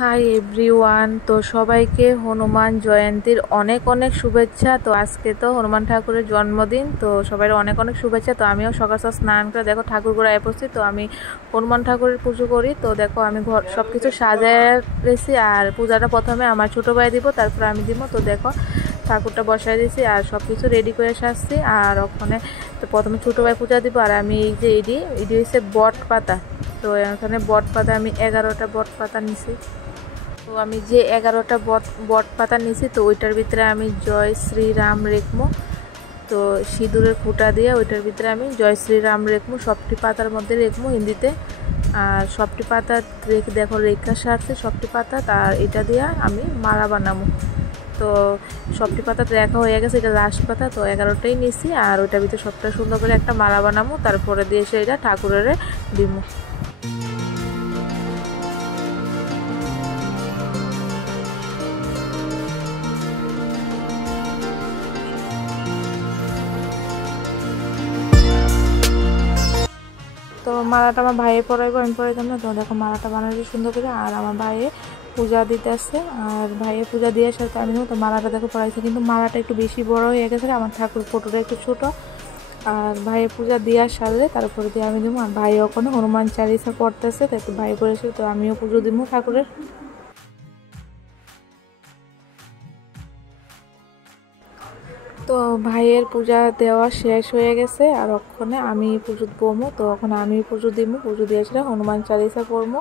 Hi everyone, তো সবাইকে হনুমান জয়ন্তীর অনেক অনেক শুভেচ্ছা। তো আজকে তো হনুমান ঠাকুরের জন্মদিন, তো সবাই অনেক অনেক শুভেচ্ছা। তো আমিও সকাল সকাল স্নান করে দেখো ঠাকুর গোড়ায় বসছি। তো আমি হনুমান ঠাকুরের পুজো করি। তো দেখো আমি ঘর সব কিছু সাজায় রেখেছি, আর পূজাটা প্রথমে আমার ছোটো ভাই দিব, তারপর আমি দিব। তো দেখো ঠাকুরটা বসাই দিয়েছি আর সব কিছু রেডি করে সাজছি। আর ওখানে তো প্রথমে ছোটো ভাই পূজা দিব, আর আমি এই যে এডি হচ্ছে বট পাতা। তো এখানে বট পাতা আমি 11টা বট পাতা নিছি। তো আমি যে 11টা বট পাতা নিছি, তো ওইটার ভিতরে আমি জয় শ্রীরাম রেখমো। তো সিঁদুরের ফুটা দিয়ে ওইটার ভিতরে আমি জয় শ্রীরাম রেখমো, সবটি পাতার মধ্যে রেখমো হিন্দিতে। আর সবটি পাতা রেখে দেখো রেখা সারছে সবটি পাতা, তার এটা দিয়ে আমি মালা বানাবো। তো সবটি পাতা দেখা হয়ে গেছে, এটা লাস্ট পাতা। তো 11টাই নিছি, আর ওইটার ভিতরে সবটা সুন্দর করে একটা মালা বানাবো, তারপরে দিয়ে এসে এটা ঠাকুরের দিব। তো মালাটা আমার ভাইয়ে পরাইবো, আমি পরাইতাম না। তো দেখো মালাটা বানাচ্ছি সুন্দর করে, আর আমার ভাইয়ে পূজা দিতে আসছে, আর ভাইয়ে পূজা দিয়ে আসার তো আমি তো মালাটা দেখো পরাইছি, কিন্তু মালাটা একটু বেশি বড় হয়ে গেছে, আমার ঠাকুর ফটোটা একটু ছোট। আর ভাইয়ের পূজা দিয়ে সারলে তারপরে দিয়ে আমি দেবো। আর ভাই ওখানে হনুমান চালিসা পড়তেছে, তাই তো ভাই পড়েছে, তো আমিও পুজো দিব ঠাকুরের। তো ভাইয়ের পূজা দেওয়া শেষ হয়ে গেছে, আর ওখানে আমি পুজো দেবো। তো ওখানে আমি পুজো দিব, পুজো দিয়েছিলাম হনুমান চালিসা পড়বো।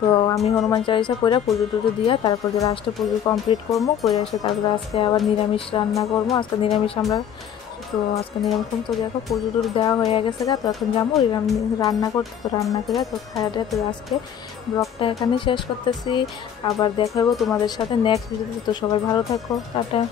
তো আমি হনুমান চালিসা পড়ে পুজো টুজো দিয়া তারপরে লাস্টে পুজো কমপ্লিট করবো, করে এসে তারপরে আজকে আবার নিরামিষ রান্না করবো। আজকে নিরামিষ আমরা, তো আজকে নিরামিষ। তো দেখো পুজো টুজো দেওয়া হয়ে গেছে, তো এখন যাবো রান্না করতে। তো রান্না করে তো খাওয়া দেওয়া। তো আজকে ব্লগটা এখানে শেষ করতেছি, আবার দেখাবো তোমাদের সাথে নেক্সট ভিডিওতে। তো সবাই ভালো থাকো, টাটা।